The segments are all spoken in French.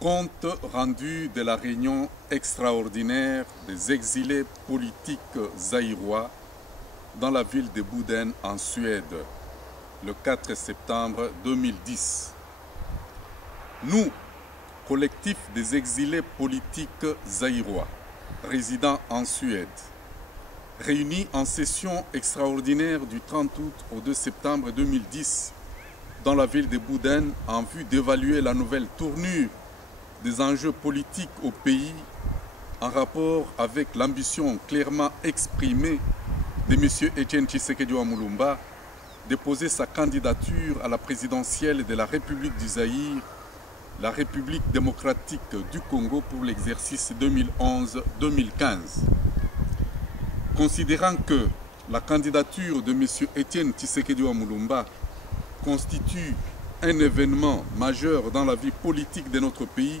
Compte rendu de la réunion extraordinaire des exilés politiques zaïrois dans la ville de Boden en Suède, le 4 septembre 2010. Nous, collectif des exilés politiques zaïrois, résidant en Suède, réunis en session extraordinaire du 30 août au 2 septembre 2010 dans la ville de Boden en vue d'évaluer la nouvelle tournure des enjeux politiques au pays en rapport avec l'ambition clairement exprimée de M. Etienne Tshisekedi Mulumba déposer sa candidature à la présidentielle de la République du Zaïre, la République démocratique du Congo pour l'exercice 2011-2015. Considérant que la candidature de M. Etienne Tshisekedi Mulumba constitue un événement majeur dans la vie politique de notre pays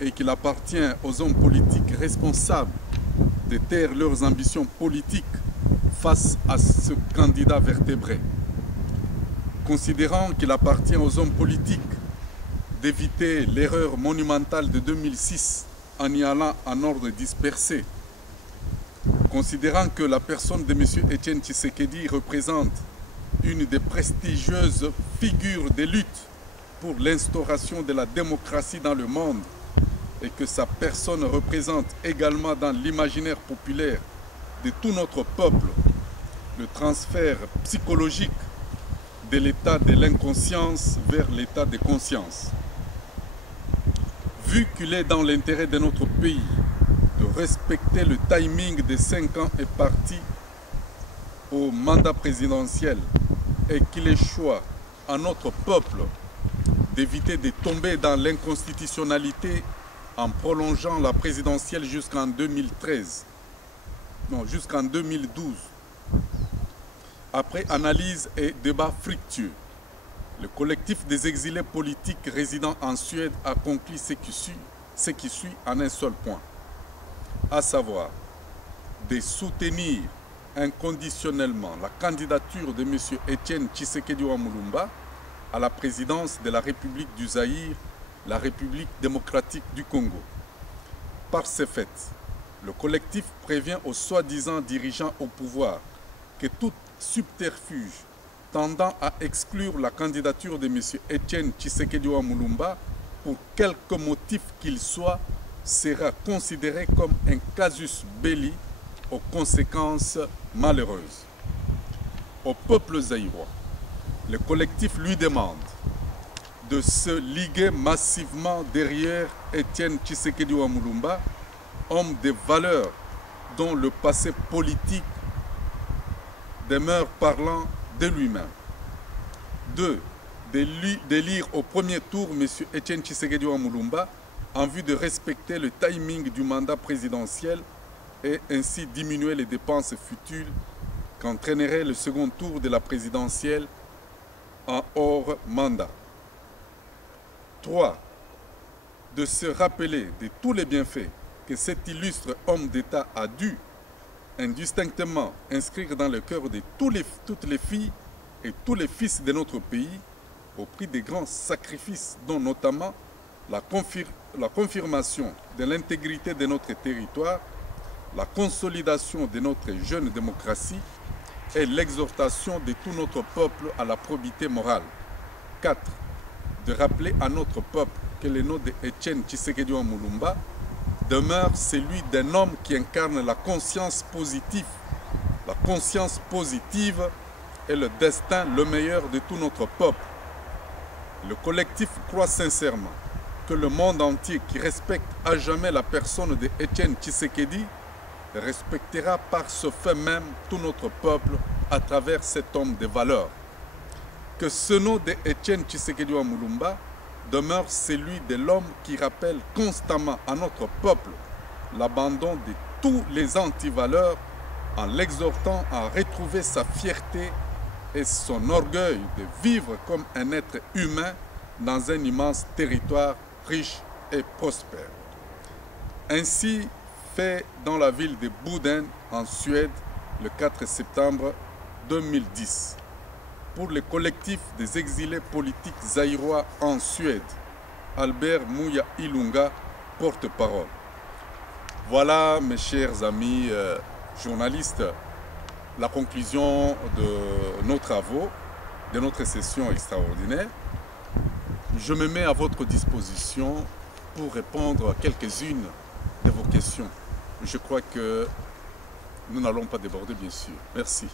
et qu'il appartient aux hommes politiques responsables de taire leurs ambitions politiques face à ce candidat vertébré. Considérant qu'il appartient aux hommes politiques d'éviter l'erreur monumentale de 2006 en y allant en ordre dispersé, considérant que la personne de M. Etienne Tshisekedi représente une des prestigieuses figures de lutte pour l'instauration de la démocratie dans le monde et que sa personne représente également dans l'imaginaire populaire de tout notre peuple le transfert psychologique de l'état de l'inconscience vers l'état de conscience. Vu qu'il est dans l'intérêt de notre pays de respecter le timing de 5 ans et parti au mandat présidentiel et qu'il échoit à notre peuple d'éviter de tomber dans l'inconstitutionnalité en prolongeant la présidentielle jusqu'en 2012. Après analyse et débat fructueux, le collectif des exilés politiques résidant en Suède a conclu ce qui suit en un seul point, à savoir de soutenir inconditionnellement la candidature de M. Etienne Tshisekedi Mulumba à la présidence de la République du Zaïre, la République démocratique du Congo. Par ce fait, le collectif prévient aux soi-disant dirigeants au pouvoir que tout subterfuge tendant à exclure la candidature de M. Etienne Tshisekedi Mulumba pour quelque motif qu'il soit sera considéré comme un casus belli aux conséquences malheureuses. Au peuple zaïrois, le collectif lui demande de se liguer massivement derrière Etienne Tshisekedi Mulumba, homme de valeurs dont le passé politique demeure parlant de lui-même. 2. D'élire au premier tour M. Etienne Tshisekedi Mulumba en vue de respecter le timing du mandat présidentiel et ainsi diminuer les dépenses futures qu'entraînerait le second tour de la présidentielle en hors mandat. 3. De se rappeler de tous les bienfaits que cet illustre homme d'État a dû indistinctement inscrire dans le cœur de toutes les filles et tous les fils de notre pays au prix des grands sacrifices dont notamment la confirmation de l'intégrité de notre territoire, la consolidation de notre jeune démocratie et l'exhortation de tout notre peuple à la probité morale. 4. De rappeler à notre peuple que le nom de Etienne Tshisekedi Mulumba demeure celui d'un homme qui incarne la conscience positive. La conscience positive est le destin le meilleur de tout notre peuple. Le collectif croit sincèrement que le monde entier qui respecte à jamais la personne de Etienne Tshisekedi respectera par ce fait même tout notre peuple à travers cet homme de valeur. Que ce nom de Etienne Tshisekedi Mulumba demeure celui de l'homme qui rappelle constamment à notre peuple l'abandon de tous les antivaleurs en l'exhortant à retrouver sa fierté et son orgueil de vivre comme un être humain dans un immense territoire riche et prospère. Ainsi fait dans la ville de Boden en Suède le 4 septembre 2010. Pour le collectif des exilés politiques zaïrois en Suède, Albert Mouya Ilunga, porte-parole. Voilà, mes chers amis journalistes, la conclusion de nos travaux, de notre session extraordinaire. Je me mets à votre disposition pour répondre à quelques-unes de vos questions. Je crois que nous n'allons pas déborder, bien sûr. Merci.